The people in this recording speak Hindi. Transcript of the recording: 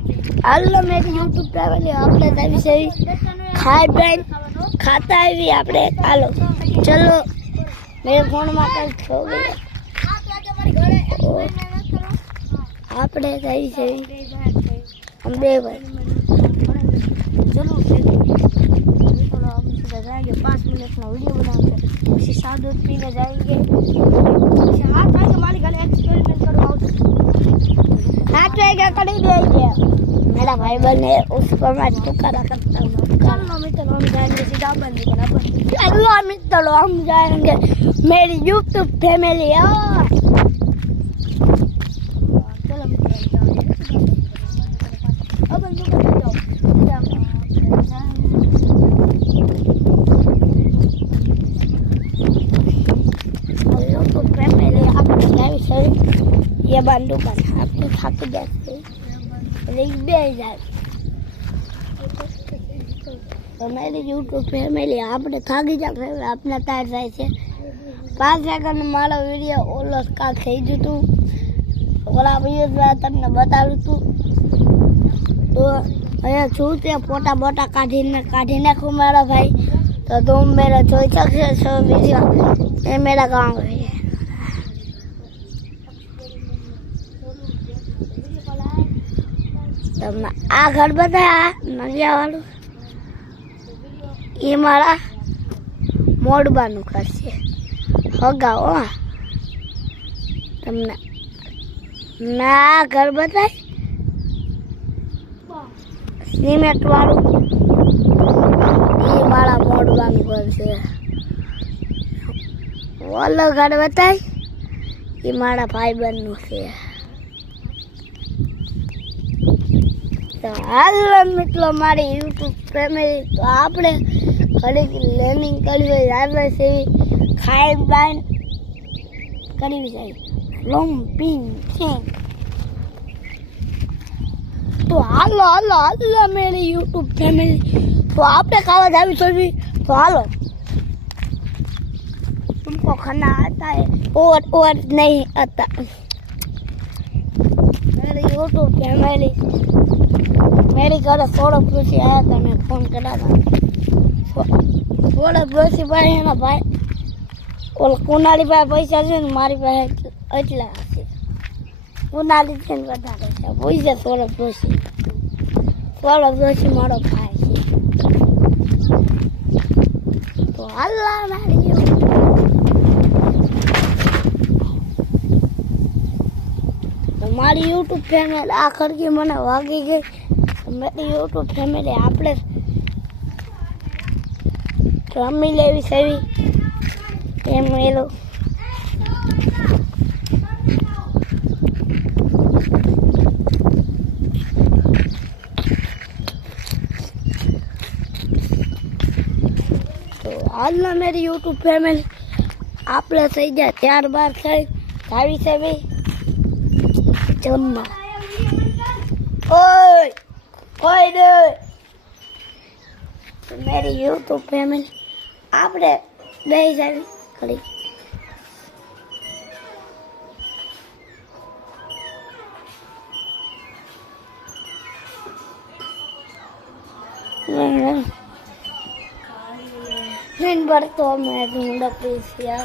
हेलो मेरी यूट्यूब फैमिली आपने तभी से खाई बैन खाता है भी आपने हेलो चलो मेरे फोन में कल खो गया आपने तभी से हम दे भाई चलो हम सीधा जाएंगे 5 मिनट में वीडियो बनाएंगे उसी साथ दूध पीने जाएंगे हाथ भाई हमारे घर एक्सपेरिमेंट करवाओ हाथ क्या करी देंगे मेरा भाई बहन है उस पर मैं टुकड़ा करता हूँ चलो मित्रों हम जाएंगे सीधा बंदी बराबर चलो मित्रों हम जाएंगे मेरी यूट्यूब फैमिली चलो मित्रों अब बंदी को जाओ यूट्यूब फैमिली आपको क्या सही ये बंदू का आपको थक जाते तो मेरी यूट्यूब फैमिली आपने થાકી જશે આપના તાર જાય છે 5 સેકન્ડ મારો વિડિયો ઓલો કા થઈ જતું ઓલા વિડિયો તમને બતાવું છું તો અહીંયા છું તે ફોટા બોટા કાઢી નાખો મારા ભાઈ તો तुम मेरा જોઈ શકશો છો વિડિયો એ मेरा गांव है आ घर बताया नलिया वालू ये मारा मोड़बानु घर से होगा वो तुमने ना घर बताए सीमेंट वालू ये मारा मोड़बानु घर से वाला घर बताए ये मारा भाई बहनों से तो हेलो मित्रों मारी यूट्यूब फैमिली तो आपने घड़ी लर्निंग करी हुई राइवे से खाई बाइन करी हुई चाहिए लंपिंग तो हेलो हेलो हेलो मेरी यूट्यूब फैमिली तो आपने खावा जावी सभी तो हेलो तुमको खाना आता है और नहीं आता मेरी यूट्यूब फैमिली मेरे घर थोड़ा पड़ोसी आया था मैं फोन करा था थोड़ा पड़ोसी भाई है ना भाई और कुनाली भाई पैसा છે ને મારી પાસે એટલા હશે कुनाली છે ને વધારે છે પૈસા થોડા પड़ोसी મારો ભાઈ છે તો હાલા મારી મારી यूट्यूब ફેમિલી આખર કે મને વાગી ગઈ मेरी यूट्यूब फैमिली आपने रमी लेवी सही एम मेलो तो हाल ना मेरी यूट्यूब फैमिली आपने सही जा 4 बार सही भाभी से भी जम्मा ओए ओए दे मेरी यूट्यूब फैमिली आपने नहीं जानी खड़ी दिन भर तो मैं ढूंढा पीसिया